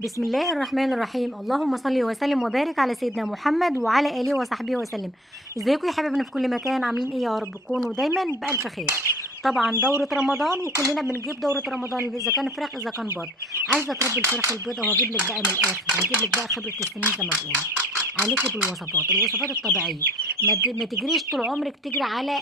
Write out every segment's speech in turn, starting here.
بسم الله الرحمن الرحيم. اللهم صل وسلم وبارك على سيدنا محمد وعلى اله وصحبه وسلم. ازيكم يا حبايبنا في كل مكان؟ عاملين ايه يا رب؟ تكونوا دايما بألف خير. طبعا دورة رمضان وكلنا بنجيب دورة رمضان، اذا كان فراخ اذا كان بط. عايزه تربي الفراخ البيضاء وهجيب لك بقى من الاخر، هجيب لك بقى خبرة السنين زي ما بقول. عليكي الوصفات الطبيعيه. ما تجريش طول عمرك تجري على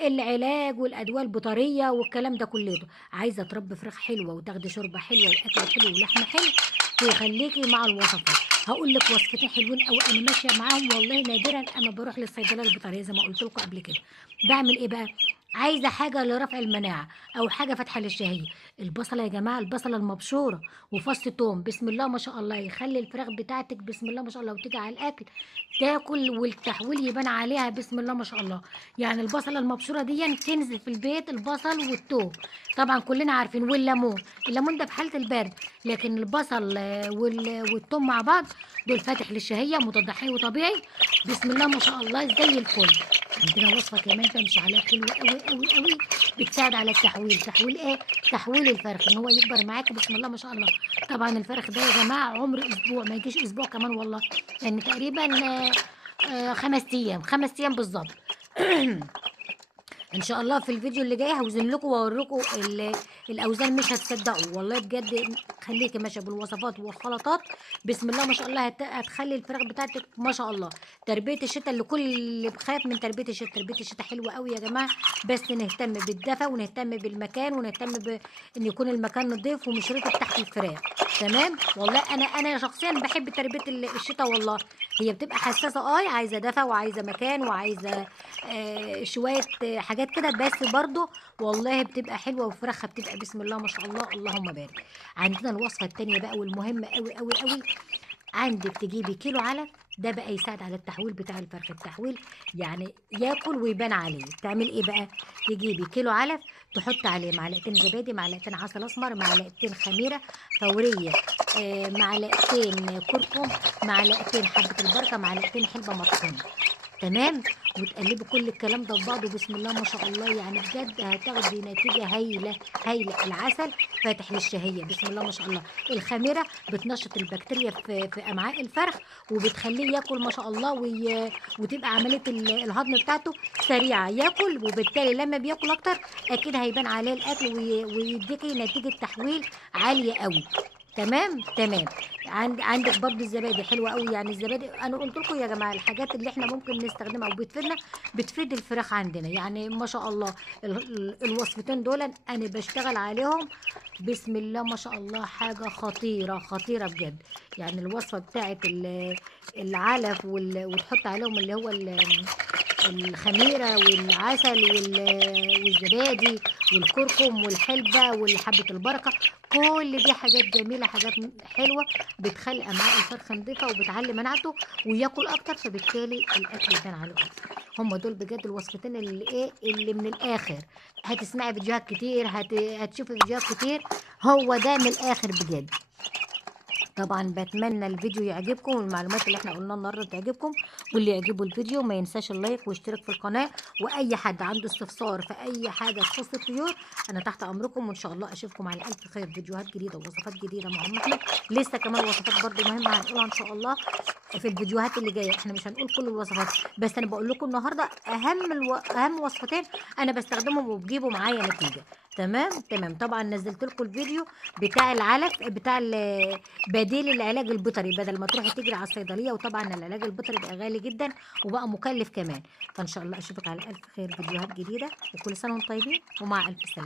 العلاج والادويه البيطريه والكلام ده كله. عايزه تربي فراخ حلوه وتاخدي شوربه حلوه واكل حلو ولحمه حلو، تخليكي مع الوصفات. هقول لك وصفتين حلوين قوي انا ماشيه معاهم، والله نادرا اما بروح للصيدله البيطريه زي ما قلت لكم قبل كده. بعمل ايه بقى؟ عايزه حاجه لرفع المناعه او حاجه فاتحه للشهيه. البصله يا جماعه، البصله المبشوره وفص توم، بسم الله ما شاء الله، يخلي الفراخ بتاعتك بسم الله ما شاء الله، وتيجي على الاكل تاكل والتحويل يبان عليها بسم الله ما شاء الله. يعني البصله المبشوره دي تنزل في البيت، البصل والثوم طبعا كلنا عارفين، والليمون. الليمون ده في حاله البرد، لكن البصل والثوم مع بعض دول فاتح للشهيه، مضاد حيوي طبيعي، بسم الله ما شاء الله زي الفل. عندنا وصفه كمان بمشي عليها حلوه قوي قوي قوي، بتساعد على التحويل. تحويل ايه؟ تحويل الفرخ ان هو يكبر معاك بسم الله ما شاء الله. طبعا الفرخ ده يا جماعه عمر اسبوع، ما يجيش اسبوع كمان والله، يعني تقريبا 5 ايام، 5 ايام بالظبط. ان شاء الله في الفيديو اللي جاي هوزن لكم واوريكم الاوزان، مش هتصدقوا والله بجد. خليكي ماشيه بالوصفات والخلطات، بسم الله ما شاء الله، هتخلي الفراخ بتاعتك ما شاء الله. تربيه الشتاء، اللي كل اللي بخاف من تربيه الشتاء، تربيه الشتاء حلوه قوي يا جماعه، بس نهتم بالدفا ونهتم بالمكان ونهتم ان يكون المكان نظيف ومش رطب تحت الفراخ. تمام والله. انا شخصيا بحب تربيه الشتاء والله. هي بتبقى حساسه، عايزه دفا وعايزه مكان وعايزه شويه حاجات كده، بس برضو والله بتبقى حلوه وفراخها بتبقى بسم الله ما شاء الله اللهم بارك. عندنا الوصفه التانيه بقى والمهمه قوي قوي قوي. عندك تجيبي كيلو علف، ده بقى يساعد على التحويل بتاع الفرخ، التحويل يعني ياكل ويبان عليه. تعمل ايه بقى؟ تجيبي كيلو علف، تحط عليه معلقتين زبادي، معلقتين عسل اسمر، معلقتين خميره فوريه، معلقتين كركم، معلقتين حبه البركه، معلقتين حلبه مطحونه. تمام. وتقلبي كل الكلام ده في بعضه بسم الله ما شاء الله، يعني بجد هتاخدي نتيجه هايله هايله. العسل فاتح للشهيه بسم الله ما شاء الله. الخميره بتنشط البكتيريا في امعاء الفرخ، وبتخليه ياكل ما شاء الله، وتبقى عمليه الهضم بتاعته سريعه، ياكل، وبالتالي لما بياكل اكتر اكيد هيبان عليه الاكل ويديكي نتيجه تحويل عاليه قوي. تمام تمام. عندك برضو الزبادي حلوه قوي، يعني الزبادي انا قلت لكم يا جماعه الحاجات اللي احنا ممكن نستخدمها وبتفيدنا، بتفيد الفراخ عندنا يعني ما شاء الله. الوصفتين دول انا بشتغل عليهم بسم الله ما شاء الله، حاجه خطيره خطيره بجد. يعني الوصفه بتاعت العلف وتحط عليهم اللي هو الخميره والعسل والزبادي والكركم والحلبه والحبه البركه، كل دي حاجات جميله، حاجات حلوه، بتخلي امعاء الفرخ نظيفه وبتعلي مناعته وياكل اكتر، فبالتالي الاكل يبان عليه اكتر. هم دول بجد الوصفتين اللي من الاخر. هتسمعي فيديوهات كتير، هتشوفي فيديوهات كتير، هو ده من الاخر بجد. طبعا بتمنى الفيديو يعجبكم والمعلومات اللي احنا قلناها النهارده تعجبكم، واللي يعجبه الفيديو ما ينساش اللايك واشتراك في القناه. واي حد عنده استفسار في اي حاجه تخص الطيور انا تحت امركم، وان شاء الله اشوفكم على الف خير، فيديوهات جديده ووصفات جديده مع ام احمد. لسه كمان وصفات برضو مهمه هنقولها ان شاء الله في الفيديوهات اللي جايه. احنا مش هنقول كل الوصفات، بس انا بقول لكم النهارده اهم وصفتين انا بستخدمهم وبجيبوا معايا نتيجه. تمام تمام. طبعا نزلت لكم الفيديو بتاع العلف، بتاع بديل العلاج البيطري، بدل ما تروحي تجري على الصيدليه، وطبعا العلاج البيطري بقى غالي جدا وبقى مكلف كمان. فان شاء الله اشوفك على الف خير، فيديوهات جديده، وكل سنه وانتم طيبين ومع الف سلامه.